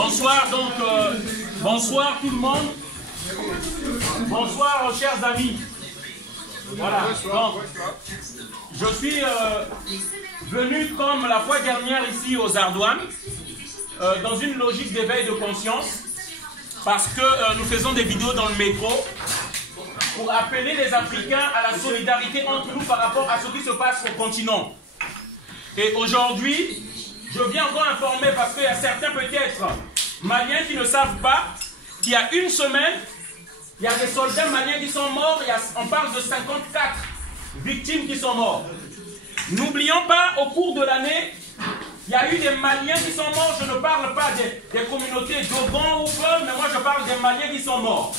Bonsoir donc, bonsoir tout le monde. Bonsoir chers amis. Voilà, donc, je suis venu comme la fois dernière ici aux Ardoines, dans une logique d'éveil de conscience, parce que nous faisons des vidéos dans le métro pour appeler les Africains à la solidarité entre nous par rapport à ce qui se passe au continent. Et aujourd'hui, je viens encore informer, parce qu'il y a certains peut-être Maliens qui ne savent pas qu'il y a une semaine, il y a des soldats maliens qui sont morts, on parle de 54 victimes qui sont mortes. N'oublions pas, au cours de l'année, il y a eu des Maliens qui sont morts. Je ne parle pas des communautés d'Oban ou Paul, mais moi je parle des Maliens qui sont morts.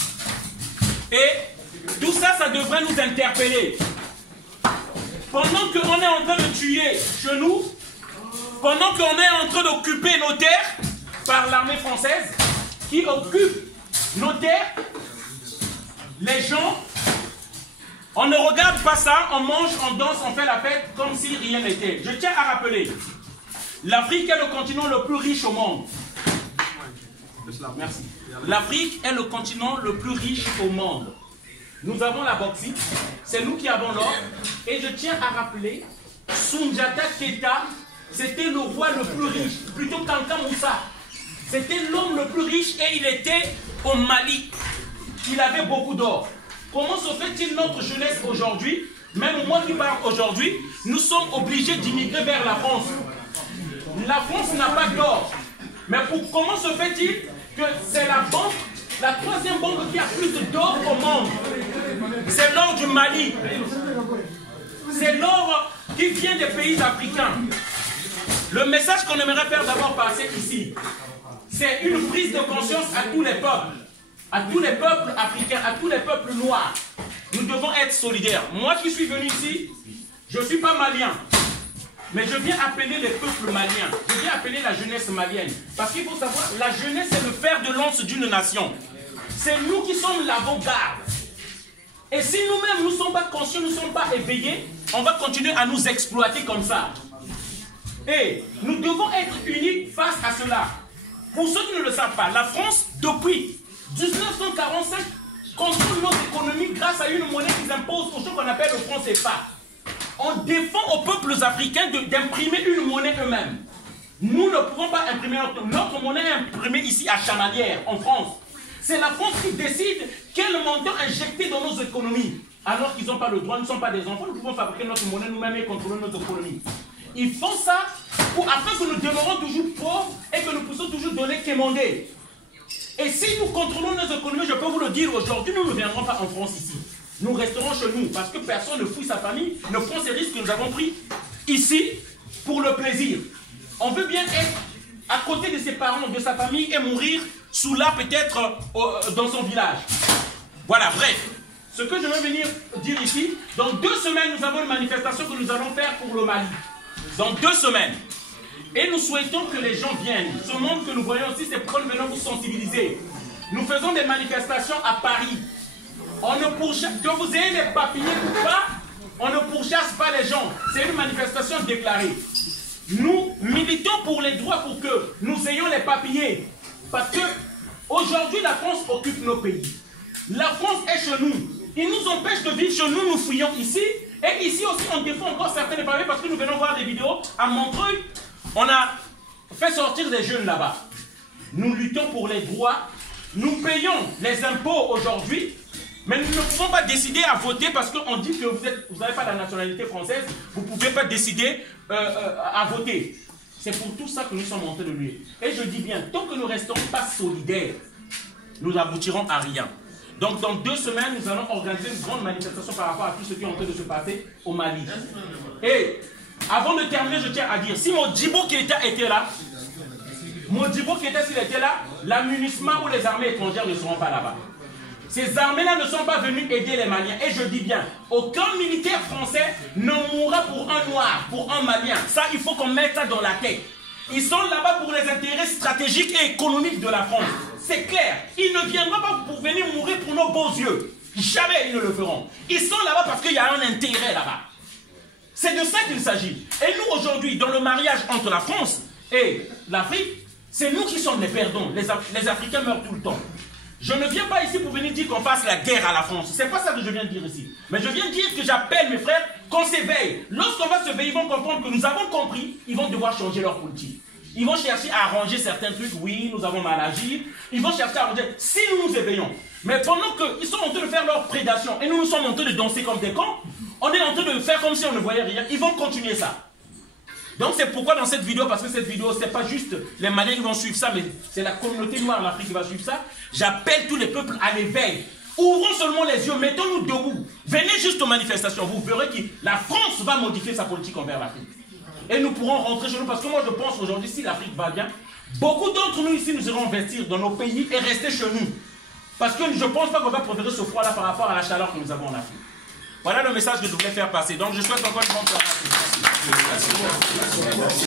Et tout ça, ça devrait nous interpeller. Pendant qu'on est en train de tuer chez nous, pendant qu'on est en train d'occuper nos terres par l'armée française, qui occupe nos terres, les gens, on ne regarde pas ça, on mange, on danse, on fait la fête comme si rien n'était. Je tiens à rappeler, l'Afrique est le continent le plus riche au monde. Merci. L'Afrique est le continent le plus riche au monde. Nous avons la bauxite, c'est nous qui avons l'or. Et je tiens à rappeler, Soundiata Keita, c'était le roi le plus riche, plutôt Kanka Moussa. C'était l'homme le plus riche et il était au Mali. Il avait beaucoup d'or. Comment se fait-il notre jeunesse aujourd'hui, même moi qui parle aujourd'hui, nous sommes obligés d'immigrer vers la France. La France n'a pas d'or. Mais comment se fait-il que c'est la banque, la troisième banque qui a plus d'or au monde? C'est l'or du Mali. C'est l'or qui vient des pays africains. Le message qu'on aimerait faire d'abord passer ici, c'est une prise de conscience à tous les peuples africains, à tous les peuples noirs. Nous devons être solidaires. Moi qui suis venu ici, je ne suis pas malien, mais je viens appeler les peuples maliens, je viens appeler la jeunesse malienne. Parce qu'il faut savoir, la jeunesse est le fer de lance d'une nation. C'est nous qui sommes l'avant-garde. Et si nous-mêmes nous ne sommes pas conscients, nous ne sommes pas éveillés, on va continuer à nous exploiter comme ça. Et nous devons être unis face à cela. Pour ceux qui ne le savent pas, la France, depuis 1945, contrôle notre économie grâce à une monnaie qu'ils imposent aux gens qu'on appelle le franc CFA. On défend aux peuples africains d'imprimer une monnaie eux-mêmes. Nous ne pouvons pas imprimer notre monnaie imprimée ici à Chamalières, en France. C'est la France qui décide quel montant injecter dans nos économies. Alors qu'ils n'ont pas le droit, nous ne sommes pas des enfants, nous pouvons fabriquer notre monnaie nous-mêmes et contrôler notre économie. Ils font ça afin que nous demeurons toujours pauvres et que nous puissions toujours donner quémander. Et si nous contrôlons nos économies, je peux vous le dire aujourd'hui, nous ne viendrons pas en France ici. Nous resterons chez nous parce que personne ne fouille sa famille, ne prend ces risques que nous avons pris ici pour le plaisir. On veut bien être à côté de ses parents, de sa famille et mourir sous là peut-être dans son village. Voilà, bref. Ce que je veux venir dire ici, dans 2 semaines, nous avons une manifestation que nous allons faire pour le Mali. Dans 2 semaines. Et nous souhaitons que les gens viennent. Ce monde que nous voyons aussi, c'est pourquoi nous venons vous sensibiliser. Nous faisons des manifestations à Paris. Que vous ayez des papiers ou pas, on ne pourchasse pas les gens. C'est une manifestation déclarée. Nous militons pour les droits pour que nous ayons les papiers. Parce que aujourd'hui, la France occupe nos pays. La France est chez nous. Ils nous empêchent de vivre chez nous, nous fouillons ici. Et ici aussi, on défend encore certains papiers parce que nous venons voir des vidéos à Montreuil. On a fait sortir des jeunes là-bas. Nous luttons pour les droits. Nous payons les impôts aujourd'hui. Mais nous ne pouvons pas décider à voter parce qu'on dit que vous n'avez pas la nationalité française. Vous ne pouvez pas décider à voter. C'est pour tout ça que nous sommes en train de lutter. Et je dis bien, tant que nous ne resterons pas solidaires, nous n'aboutirons à rien. Donc dans 2 semaines, nous allons organiser une grande manifestation par rapport à tout ce qui est en train de se passer au Mali. Et avant de terminer, je tiens à dire, si Modibo Keïta était là, s'il était là, l'amunissement ou les armées étrangères ne seront pas là-bas. Ces armées-là ne sont pas venues aider les Maliens. Et je dis bien, aucun militaire français ne mourra pour un noir, pour un Malien. Ça, il faut qu'on mette ça dans la tête. Ils sont là-bas pour les intérêts stratégiques et économiques de la France. C'est clair. Ils ne viendront pas pour venir mourir pour nos beaux yeux. Jamais ils ne le feront. Ils sont là-bas parce qu'il y a un intérêt là-bas. C'est de ça qu'il s'agit. Et nous, aujourd'hui, dans le mariage entre la France et l'Afrique, C'est nous qui sommes les perdants. Les Africains meurent tout le temps. Je ne viens pas ici pour venir dire qu'on fasse la guerre à la France. C'est pas ça que je viens de dire ici. Mais je viens dire que j'appelle mes frères qu'on s'éveille. Lorsqu'on va s'éveiller, ils vont comprendre que nous avons compris. Ils vont devoir changer leur politique. Ils vont chercher à arranger certains trucs. Oui, nous avons mal agi. Ils vont chercher à arranger. Si nous nous éveillons. Mais pendant qu'ils sont en train de faire leur prédation et nous sommes en train de danser comme des cons, on est en train de faire comme si on ne voyait rien. Ils vont continuer ça. Donc c'est pourquoi dans cette vidéo, parce que cette vidéo, c'est pas juste les Maliens qui vont suivre ça, mais c'est la communauté noire en Afrique qui va suivre ça. J'appelle tous les peuples à l'éveil. Ouvrons seulement les yeux, mettons-nous debout. Venez juste aux manifestations, vous verrez que la France va modifier sa politique envers l'Afrique. Et nous pourrons rentrer chez nous, parce que moi je pense aujourd'hui, si l'Afrique va bien, beaucoup d'entre nous ici, nous irons investir dans nos pays et rester chez nous. Parce que je ne pense pas qu'on va préférer ce froid-là par rapport à la chaleur que nous avons en Afrique. Voilà le message que je voulais faire passer. Donc je souhaite encore une bonne soirée. Merci.